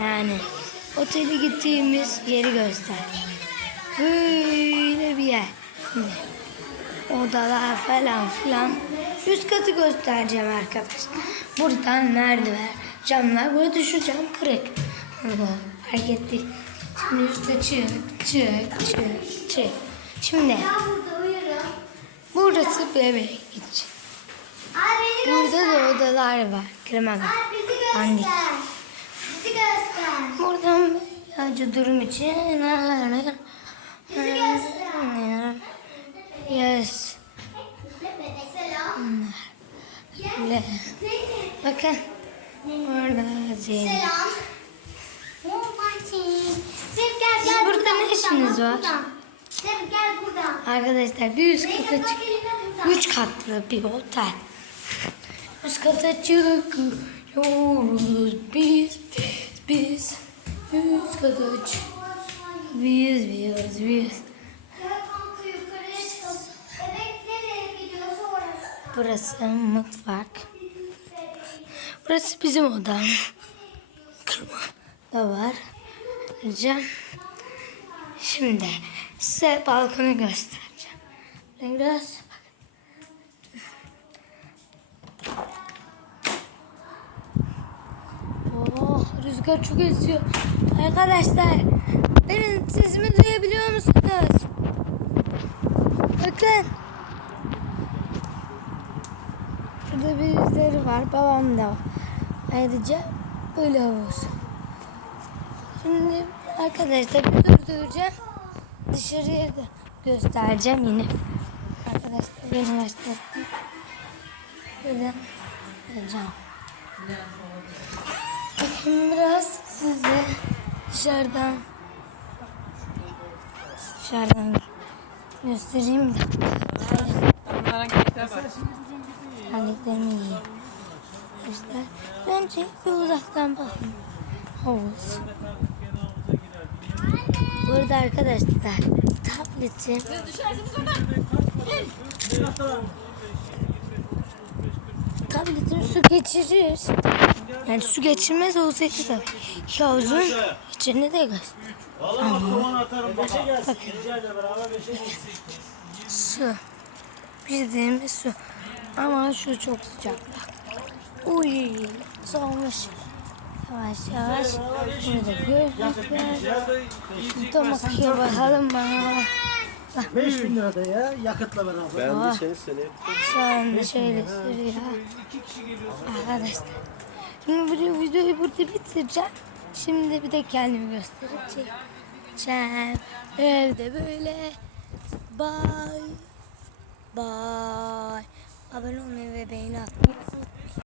Yani otele gittiğimiz yeri göster. Böyle bir yer. Odalar falan filan. Üst katı göstereceğim arkadaşlar. Buradan merdiven, camlar. Burada düşeceğim kırık. Allah, hareketli. Şimdi üstte çık, çık, çık, çık. Şimdi burası bebek için. Burada da odalar var. Bizi Andik. göster. Bizi göster. Buradan sadece durum için. Göster. Yes. Le. Bakın. Orada Zeynep. Siz burada ne işiniz var? Arkadaşlar bir üst kata çık. Üç katlı bir otel. Üst kata çıkıyoruz biz. Burası mutfak. Burası bizim odam. Kırma da var. Diyeceğim. Şimdi size balkonu göstereceğim. Biraz Oh, rüzgar çok esiyor. Arkadaşlar, benim sesimi duyabiliyor musunuz? Bakın. Birileri var. Babam da var. Ayrıca böyle havuz. Şimdi arkadaşlar bir durduracağım. Dışarıya da göstereceğim yine. Arkadaşlar beni başlattı. Böyle yapacağım. Bakın biraz size dışarıdan dışarıdan göstereyim de. Terliklerimi giyeyim. İşte önce bir uzaktan bakayım. Havuz. Burada arkadaşlar tabletim tabletim su geçirir. Yani su geçirmez olsaydı tabii. Havuzun içine de gaz. Vallahi bak kovan atarım baba. Bakın Rica beraber beşe gitsin. su. Bildiğimiz su. Ama şu çok sıcak. Uy soğumuş. Yavaş yavaş. Burada gözlükler. Şurada bakıyor bakalım bana. 5000 lirada ya yakıtla beraber. Ben de seni sene Şu anda şöyle sürüyor. Arkadaşlar. Şimdi bu videoyu burada bitireceğim. Şimdi bir de kendimi gösterip çekeceğim. Evde böyle. Bye. Bye. Abone olmayı ve beğeni atmayı.